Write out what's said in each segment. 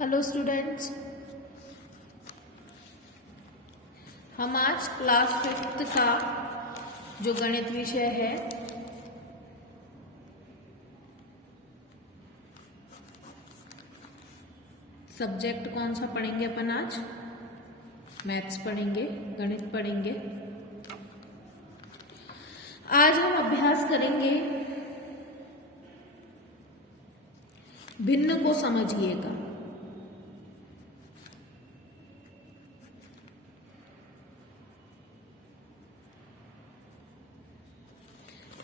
Hello students, हम आज class 5th का जो गणित विषय है सब्जेक्ट कौन सा पढ़ेंगे अपन आज? मैथ्स पढ़ेंगे, गणित पढ़ेंगे। आज हम अभ्यास करेंगे भिन्न को समझिएगा।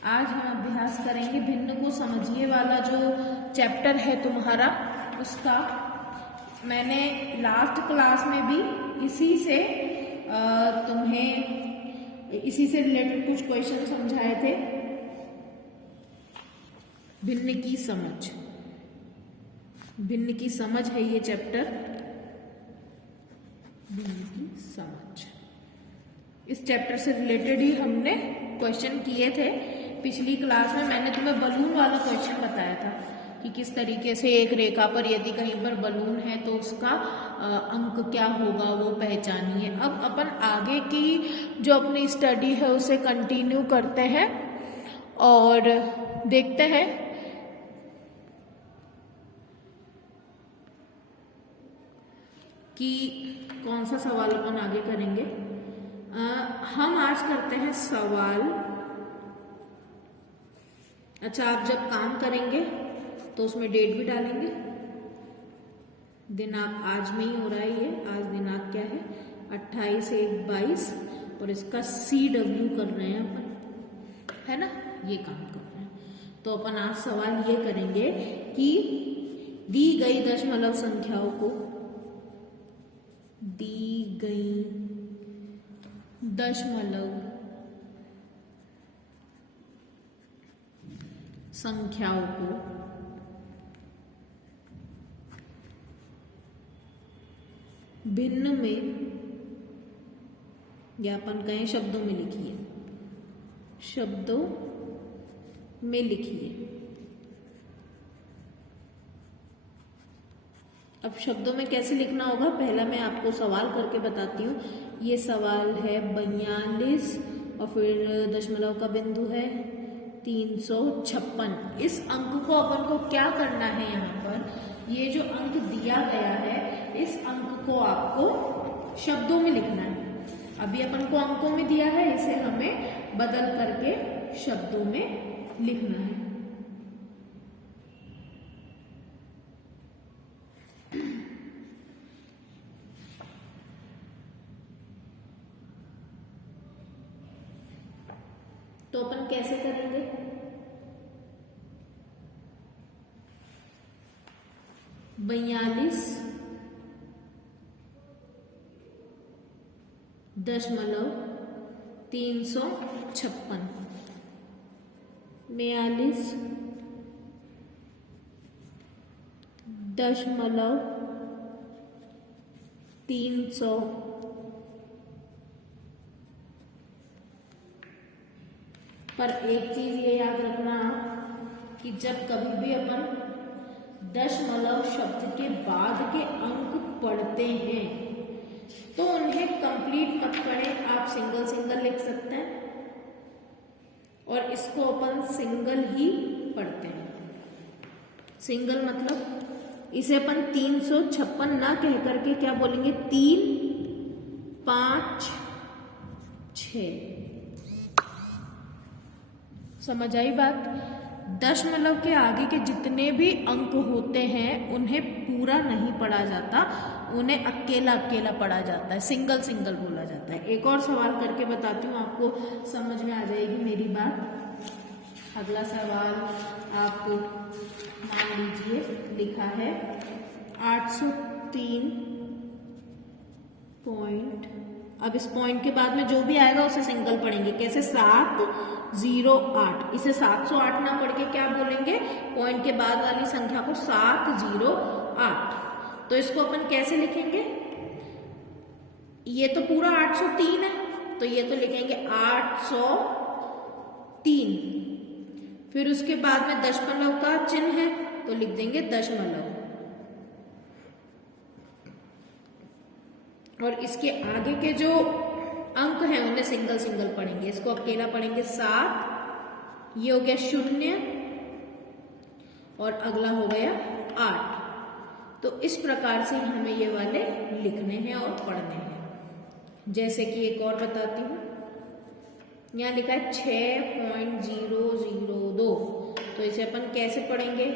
आज हम अभ्यास करेंगे भिन्न को समझिए वाला जो चैप्टर है तुम्हारा, उसका मैंने लास्ट क्लास में भी इसी से रिलेटेड कुछ क्वेश्चन समझाए थे। भिन्न की समझ है ये चैप्टर। भिन्न की समझ, इस चैप्टर से रिलेटेड ही हमने क्वेश्चन किए थे। पिछली क्लास में मैंने तुम्हें बलून वाला क्वेश्चन बताया था कि किस तरीके से एक रेखा पर यदि कहीं पर बलून है तो उसका अंक क्या होगा वो पहचानिए। अब अपन आगे की जो अपनी स्टडी है उसे कंटिन्यू करते हैं और देखते हैं कि कौन सा सवाल अपन आगे करेंगे। हम आज करते हैं सवाल। अच्छा, आप जब काम करेंगे तो उसमें डेट भी डालेंगे। दिनांक आज में ही हो रहा है ये। आज दिनांक क्या है? 28/1/22 और इसका CW कर रहे हैं अपन, है ना? ये काम कर रहे हैं। तो अपन आज सवाल ये करेंगे कि दी गई दशमलव संख्याओं को भिन्न में, या अपन कहें शब्दों में लिखिए, शब्दों में लिखिए। अब शब्दों में कैसे लिखना होगा, पहला मैं आपको सवाल करके बताती हूँ। ये सवाल है 42 और फिर दशमलव का बिंदु है 356। इस अंक को अपन को क्या करना है? यहाँ पर ये जो अंक दिया गया है इस अंक को आपको शब्दों में लिखना है। अभी अपन को अंकों में दिया है, इसे हमें बदल करके शब्दों में लिखना है। तो अपन कैसे करेंगे? बयालीस दशमलव 356, 42 दशमलव 300 पर एक चीज ये याद रखना कि जब कभी भी अपन दशमलव शब्द के बाद के अंक पढ़ते हैं तो उन्हें कंप्लीट मत पढ़ें, आप सिंगल लिख सकते हैं और इसको अपन सिंगल ही पढ़ते हैं। सिंगल मतलब इसे अपन 356 ना कह करके क्या बोलेंगे? 3, 5, 6। समझ आई बात? दशमलव के आगे के जितने भी अंक होते हैं उन्हें पूरा नहीं पढ़ा जाता, उन्हें अकेला पढ़ा जाता है, सिंगल बोला जाता है। एक और सवाल करके बताती हूँ, आपको समझ में आ जाएगी मेरी बात। अगला सवाल आप मान लीजिए, लिखा है 803 पॉइंट। अब इस पॉइंट के बाद में जो भी आएगा उसे सिंगल पढ़ेंगे। कैसे? 708। इसे 708 ना पढ़ के क्या बोलेंगे? पॉइंट के बाद वाली संख्या को 708। तो इसको अपन कैसे लिखेंगे? ये तो पूरा 803 है तो ये तो लिखेंगे 803। फिर उसके बाद में दशमलव का चिन्ह है तो लिख देंगे दशमलव। और इसके आगे के जो अंक हैं उन्हें सिंगल सिंगल पढ़ेंगे। इसको अकेला पढ़ेंगे 7, ये हो गया 0 और अगला हो गया 8। तो इस प्रकार से हमें ये वाले लिखने हैं और पढ़ने हैं। जैसे कि एक और बताती हूँ, यहाँ लिखा है 6.002, तो इसे अपन कैसे पढ़ेंगे?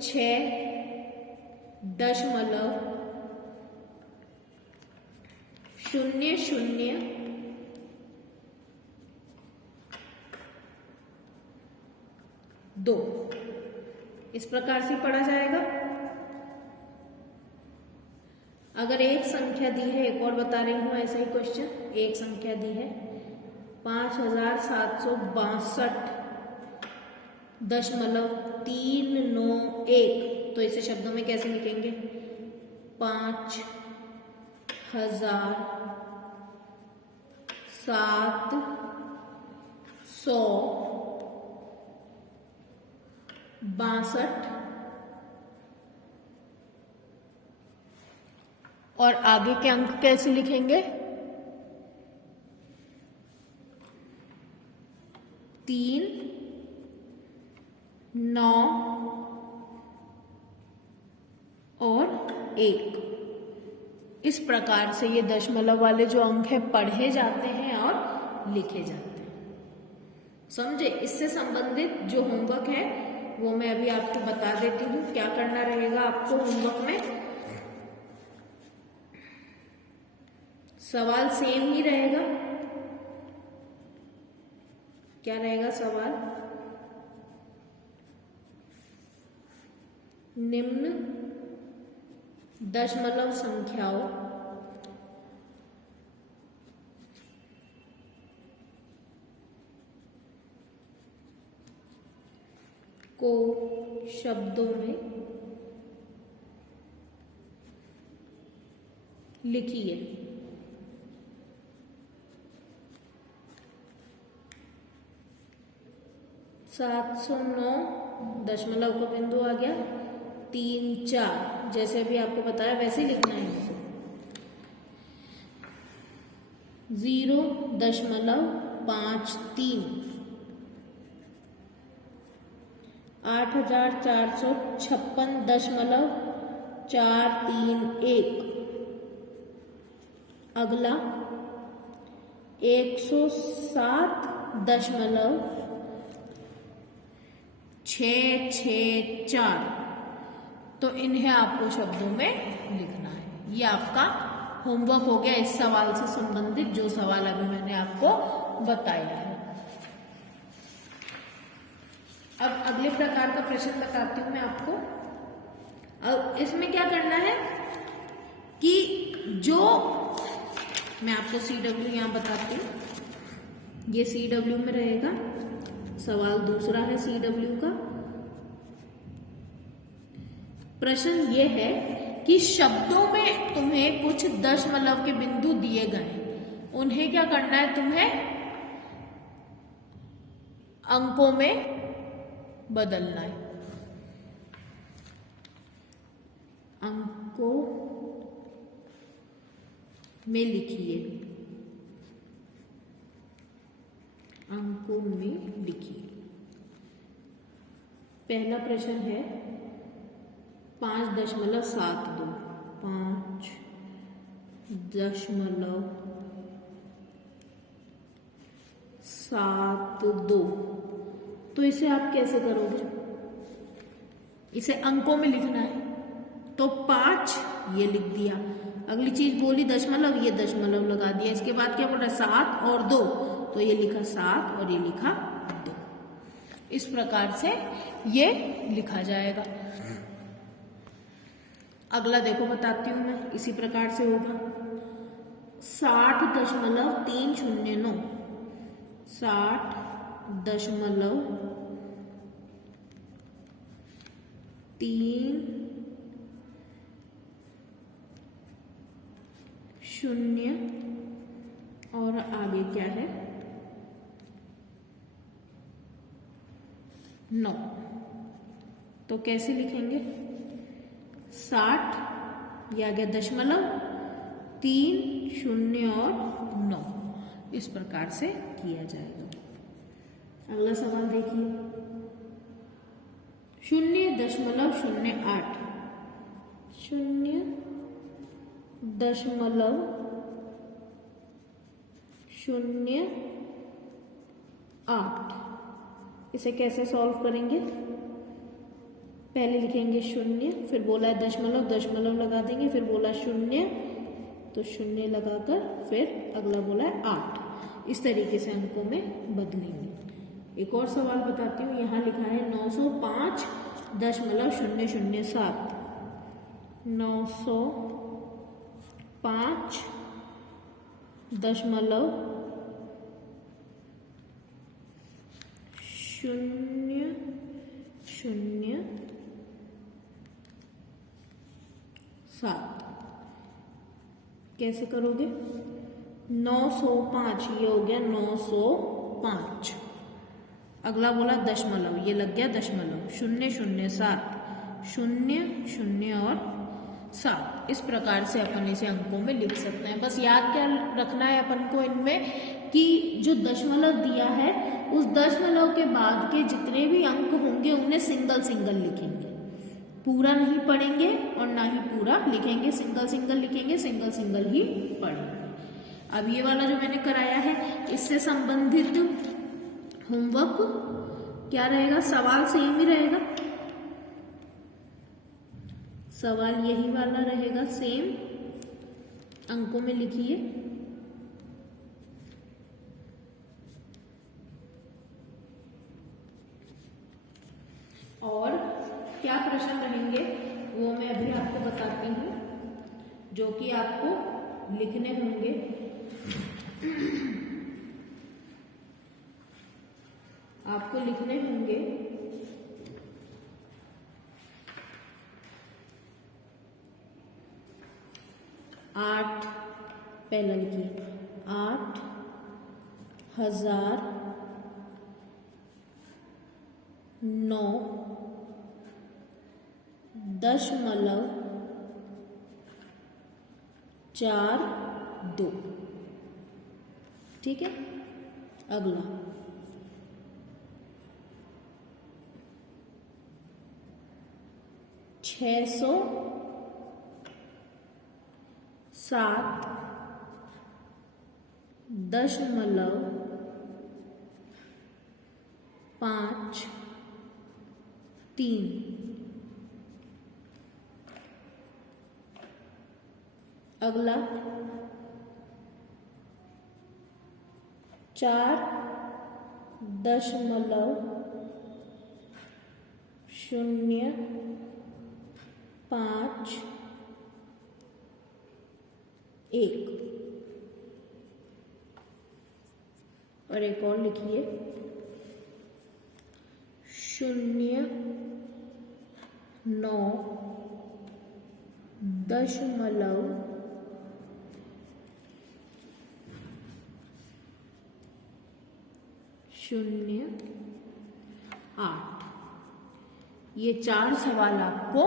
6.0002 इस प्रकार से पढ़ा जाएगा। अगर एक संख्या दी है, एक और बता रही हूं ऐसा ही क्वेश्चन, एक संख्या दी है 5762.391, तो इसे शब्दों में कैसे लिखेंगे? 5762 और आगे के अंक कैसे लिखेंगे? 3, 9 और 1। इस प्रकार से ये दशमलव वाले जो अंक है पढ़े जाते हैं और लिखे जाते हैं। समझे? इससे संबंधित जो होमवर्क है वो मैं अभी आपको बता देती हूँ। क्या करना रहेगा आपको होमवर्क में? सवाल सेम ही रहेगा। क्या रहेगा सवाल? निम्न दशमलव संख्याओं को शब्दों में लिखिए। सात 709 का बिंदु आ गया 3, 4, जैसे भी आपको बताया वैसे ही लिखना है। 0.53 8456.431। अगला 107.664। तो इन्हें आपको शब्दों में लिखना है। ये आपका होमवर्क हो गया इस सवाल से संबंधित, जो सवाल अभी मैंने आपको बताया है। अब अगले प्रकार का प्रश्न बताती हूं मैं आपको। अब इसमें क्या करना है कि जो मैं आपको CW यहां बताती हूं, ये CW में रहेगा। सवाल दूसरा है CW का। प्रश्न ये है कि शब्दों में तुम्हें कुछ दशमलव के बिंदु दिए गए, उन्हें क्या करना है? तुम्हें अंकों में बदलना है। अंकों में लिखिए। अंकों में लिखिए। पहला प्रश्न है 5.72। 5.72। तो इसे आप कैसे करोगे? इसे अंकों में लिखना है तो 5 ये लिख दिया। अगली चीज बोली दशमलव, ये दशमलव लगा दिया। इसके बाद क्या बोल रहा है? 7 और 2, तो ये लिखा 7 और ये लिखा 2। इस प्रकार से ये लिखा जाएगा। अगला देखो बताती हूं मैं, इसी प्रकार से होगा 60.309। 60.309 और आगे क्या है? 9। तो कैसे लिखेंगे? 60 ये आ गया दशमलव 3, 0 और 9, इस प्रकार से किया जाएगा। अगला सवाल देखिए, 0.08, 0.08, इसे कैसे सॉल्व करेंगे? पहले लिखेंगे 0, फिर बोला है दशमलव, दशमलव लगा देंगे, फिर बोला 0 तो 0 लगाकर फिर अगला बोला है 8, इस तरीके से अंकों में बदलेंगे। एक और सवाल बताती हूँ, यहाँ लिखा है 905.007, 905.007, कैसे करोगे? 905, ये हो गया 905, अगला बोला दशमलव, ये लग गया दशमलव, 007, 0, 0 और 7, इस प्रकार से अपन इसे अंकों में लिख सकते हैं। बस याद क्या रखना है अपन को इनमें कि जो दशमलव दिया है उस दशमलव के बाद के जितने भी अंक होंगे उन्हें सिंगल सिंगल लिखेंगे, पूरा नहीं पढ़ेंगे और ना ही पूरा लिखेंगे, सिंगल सिंगल लिखेंगे, सिंगल सिंगल ही पढ़ेंगे। अब ये वाला जो मैंने कराया है इससे संबंधित होमवर्क क्या रहेगा? सवाल सेम ही रहेगा, सवाल यही वाला रहेगा, सेम अंकों में लिखिए। और क्या प्रश्न रहेंगे वो मैं अभी आपको बताती हूँ, जो कि आपको लिखने होंगे। आपको लिखने होंगे 8, पहला लिखिए 8,009.42, ठीक है। अगला 607.53, अगला 4.05.1, और एक और लिखिए 0.08। ये 4 सवाल आपको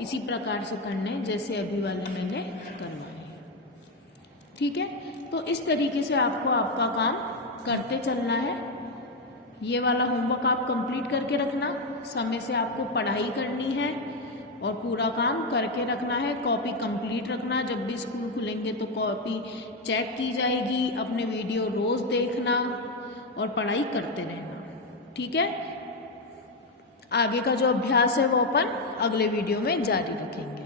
इसी प्रकार से करने हैं जैसे अभी वाले मैंने करवाए हैं, ठीक है। तो इस तरीके से आपको आपका काम करते चलना है। ये वाला होमवर्क आप कंप्लीट करके रखना, समय से आपको पढ़ाई करनी है और पूरा काम करके रखना है। कॉपी कंप्लीट रखना, जब भी स्कूल खुलेंगे तो कॉपी चेक की जाएगी। अपने वीडियो रोज देखना और पढ़ाई करते रहना, ठीक है। आगे का जो अभ्यास है वो अपन अगले वीडियो में जारी रखेंगे।